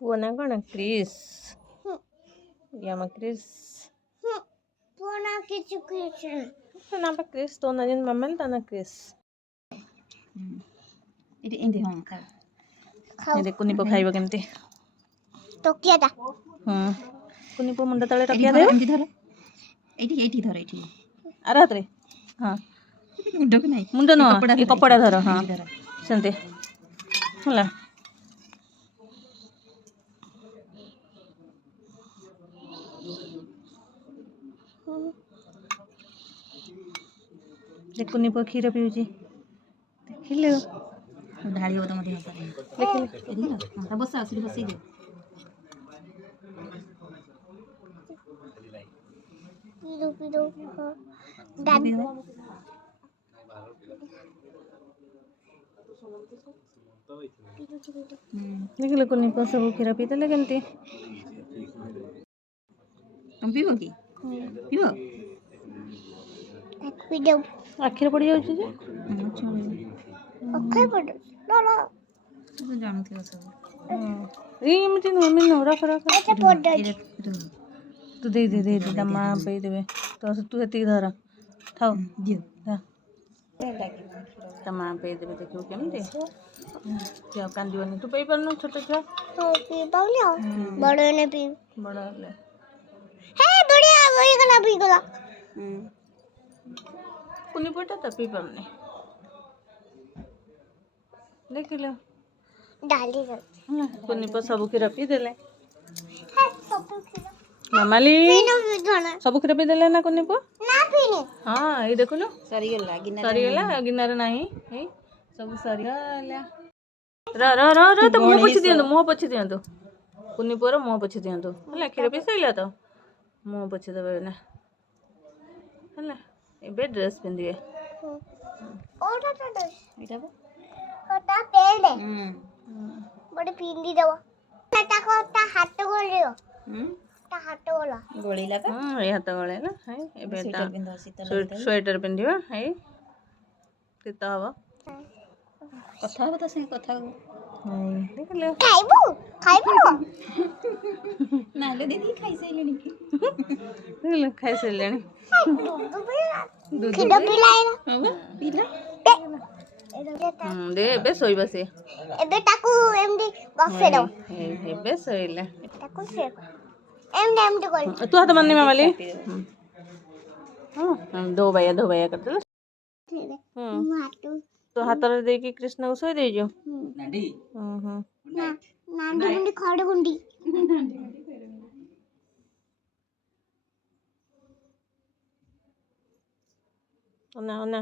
ପୁଅ ନା କ'ଣ? କ୍ରିସ୍। Yamaha Chris. ପୁଅ ନା କିଛି କିଛି ତା ନାଁ ବା କ୍ରିସ୍। ତୋ ନାଁ ଯେମିତି ମାମାଲି ତା ନାଁ କ୍ରିସ୍। ଏଠି ଏମିତି ହଁ ଖାଉ। ଦେଖ କୁନି ପୁଅ ଖାଇବ କେମିତି। ତକିଆଟା କୁନି ପୁଅ ମୁଣ୍ଡ ତଳେ ଏଠି ଟକିଆ ଧର ଦେବ। ଏମିତି ଧର। ଏଇଠି ଧର ଏଇଠି। ଆର ହାତରେ ହଁ। ମୁଣ୍ଡକୁ ନାହିଁ। ମୁଣ୍ଡ ନୁହଁ ଏ କପଡ଼ା ଧର। ହଁ ଏମିତି ଧର। ସେମିତି ହେଲା। ଦେଖ କୁନି ପୁଅ କ୍ଷୀର ପିଉଛି। ଦେଖିଲୁ ଢାଳିବ ତମ ଦେହ ସାରା। ଦେଖିଲୁ। ଏଠିକି ବସା ଆସିକି ବସେଇ ଦିଅ। ପିରୁ ଦାଦି ଦେଖିଲୁ କୁନି ପୁଅ ସବୁ କ୍ଷୀର ପିଇଦେଲେ କେମିତି। ତମେ ପିଇବ କି? ପିଇବ? ଆଖିରେ ପଡ଼ିଯାଉଛି ଯେ। ଜାଣୁଥିବ ସବୁ। ଏମିତି ନୁହଁ ଏମିତି ନୁହଁ। ରଖ ରଖ। ତୁ ଦେଇ ତା ମାଆ ପେଇଦେବେ। ତୁ ସେତିକି ଧର ଥାଉ ଦିଅ। ତା ମାଆ ପେଇଦେବେ ଦେଖିବୁ କେମିତି। ତୁ ଆଉ କାନ୍ଦିବନି। ତୁ ପେଇ ପାରୁନୁ ଛୋଟ ଛୁଆ। ବଡ଼ ହେଲେ ପିଇ ବଡ଼ ହେଲେ ପିଇଗଲା କୁନି ପୁଅଟା ତ ପିଇ ପାରୁନି। ଦେଖିଲ ଡାଲି କୁନି ପୁଅ ସବୁ କ୍ଷୀର ପିଇଦେଲେ। ମାମାଲି ସବୁ କ୍ଷୀର ପିଇଦେଲେ ନା କୁନି ପୁଅ। ହଁ ଏଇ ଦେଖୁନୁ ସରିଗଲା ସରିଗଲା। ଗିନାରେ ନାହିଁ। ଏଇ ସବୁ ସରିଗଲା। ର ତ ମୁହଁ ପୋଛି ଦିଅନ୍ତୁ। ମୁହଁ ପୋଛି ଦିଅନ୍ତୁ। କୁନି ପୁଅର ମୁହଁ ପୋଛି ଦିଅନ୍ତୁ ହେଲା। କ୍ଷୀର ପିଇ ସାରିଲା ତ ମୁହଁ ପୋଛି ଦେବେ ନା ହେଲା। ଏବେ ଡ୍ରେସ୍ ପିନ୍ଧିବେ। ଏଇଟା ଗୋଟେ ପିନ୍ଧି ଦବ। ତା ହାତ ଗୋଳିବ। ତା ହାତ ଗୋଳା ଗୋଳେଇଲା ପା। ଏଇ ହାତ ଗଳେଇଲା। ଏବେ ସ୍ୱେଟର ପିନ୍ଧ ଶୀତ ସ୍ୱେଟର ପିନ୍ଧିବା। ହେଇ ଶୀତ ହବ। କଥା ହବ ତା ସାଙ୍ଗେ କଥା ହବ। ଦେଖିଲୁ ଖାଇବୁ ନହେଲେ ଦିଦି ଖାଇସାରିଲେଣି କି? ଦେଖିଲୁ ଖାଇସାରିଲେଣି। କ୍ଷୀର ପିଲାଇଲା ଦେ ଏବେ ଶୋଇବ ସିଏ। ଏବେ ତାକୁ ଏମିତି ବସେଇ ଦବ। ଏବେ ଶୋଇଲା। ତାକୁ ଏମିତି କରି ତୁ ହାତ ମାରନି ମାମାଲି। ଧୋ ବାୟା କରିଦେଲା। ତୁ ହାତରେ ଦେଇକି କୃଷ୍ଣକୁ ଶୋଇ ଦେଇଛୁ। ନାଣ୍ଡି ଖଡଗୁଣ୍ଡି ଅନା